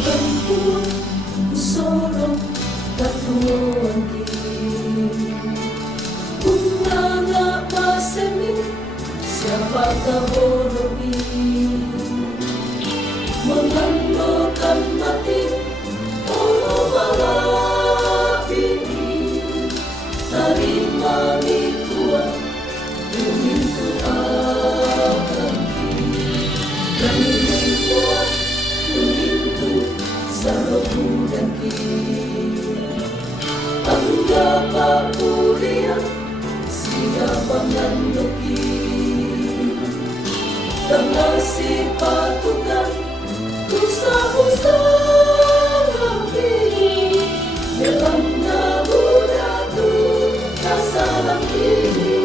perempuan sorong katuan bunga masemi siapa kahorobi mengandalkan mati Allah malapi terima mikuan demi Tuhan dan mikuan demi Saloku dan anggap aku lihat siapa nganduki dan ngasih patukan usah-usah ngambil dalam naburaku kasalang ini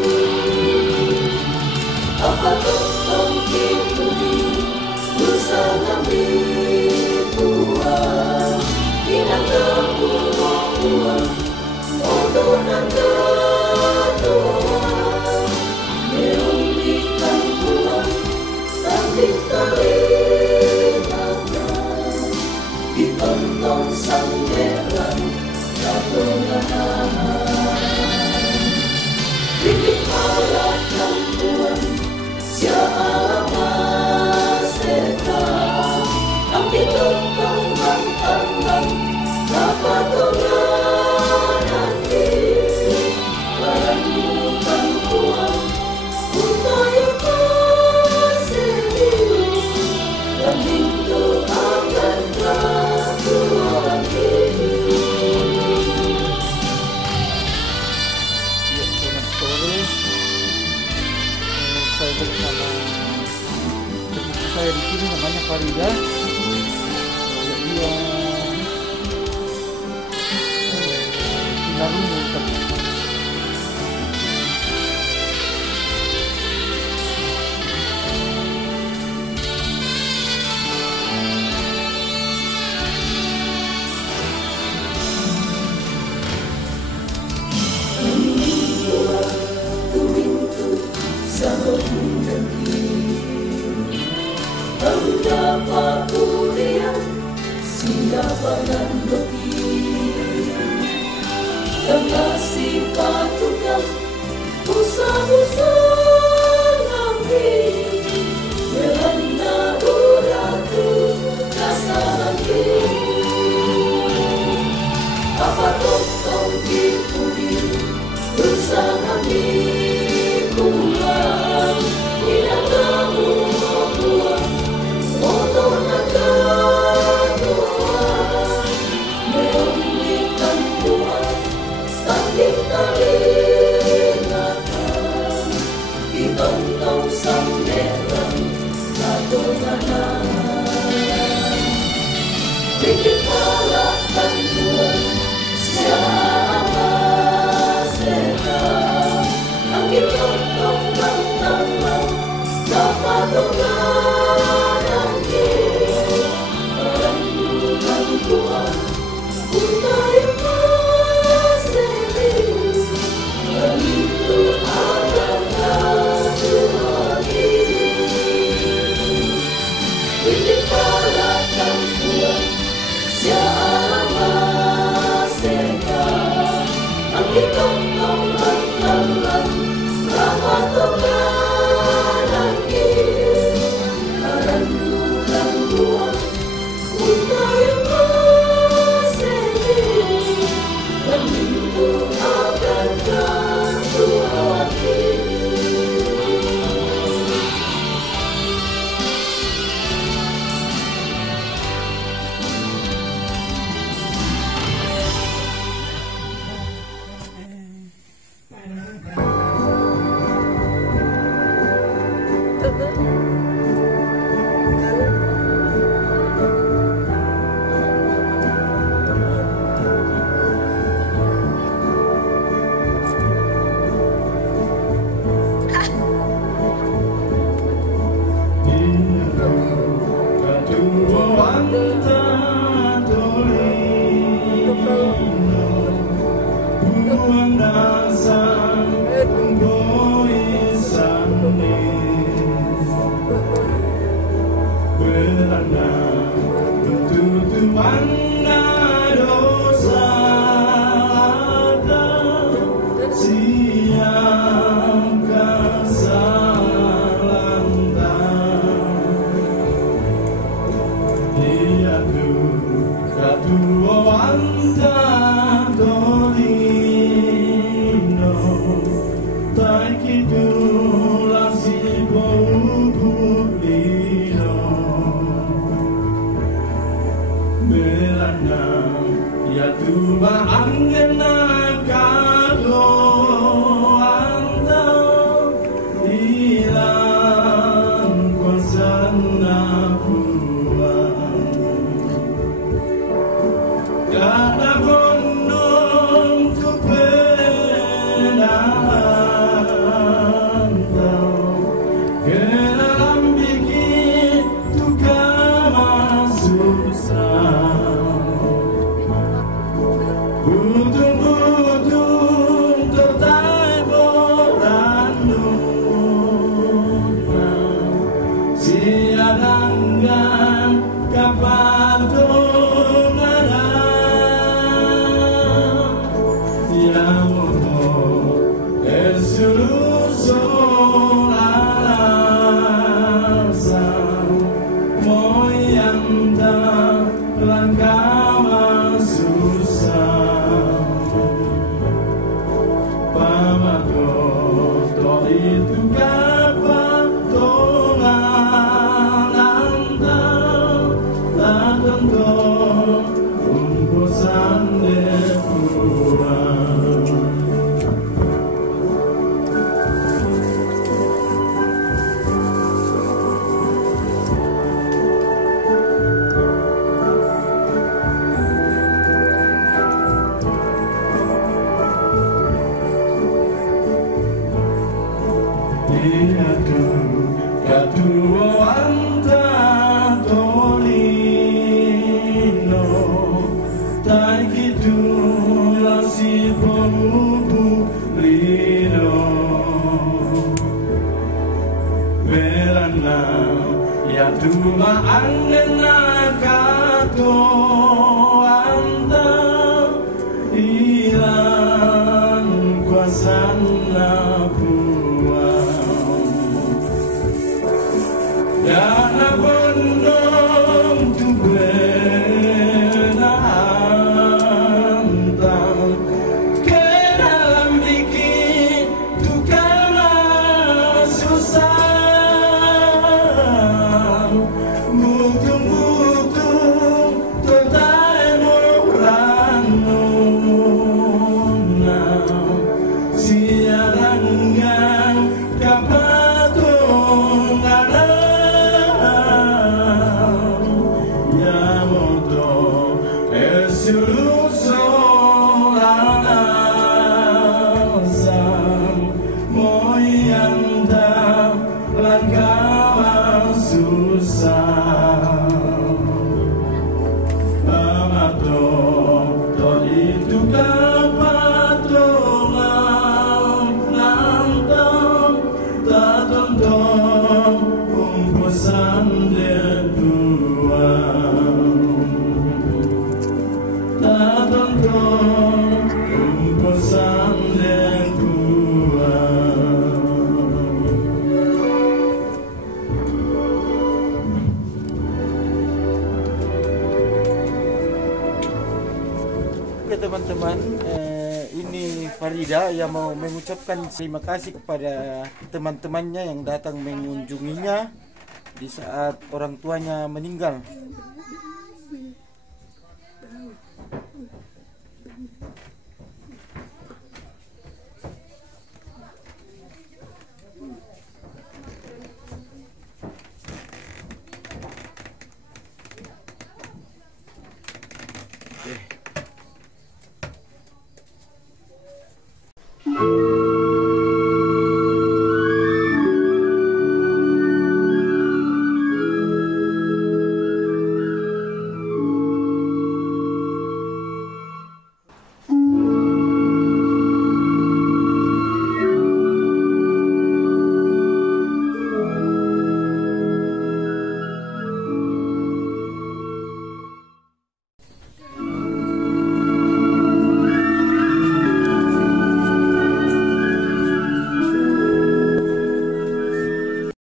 apa tentang kipuni usah ngambil buah inang buah odonan doa meumbikan buah tapi terlihatkan ditonton sanggeran katongahan bikin malah kampuan siapa setan ambil tentang mantangan dapat tongan nanti barangkan kuat untuk yang sedih dan pintu akan Tuhan ini. Ya, selamat sore. Saya bersama teman saya di sini namanya Farida. Dia tunarungu tapi Dapat kuliah siapa nandoki dan kasih patukan usah-usah ngambil melanda uratu kasalan apa tentang kipuni usah ngambil pulang tidak kamu buat odonan doa meumbikan buah tapi terlihatkan ditonton sanggeran katongahan bikin malahkan Tuhan siapa setan ambil tentang mantangan dapat tongan nanti barangkan Tuhan untuk yang sedih dan itu adalah Tuhan ini bikin malahkan Tuhan siapa setan ambil tentang mantangan dapat tongan nanti barangkan Tuhan untuk yang sedih dan itu akan Tuhan ini. Berlana untuk Ya cuma angin kato anta ilang kuasa puang dan abondong tu benantang ke dalam bikin tu karena susah. Oke teman-teman, ini Farida yang mau mengucapkan terima kasih kepada teman-temannya yang datang mengunjunginya di saat orang tuanya meninggal.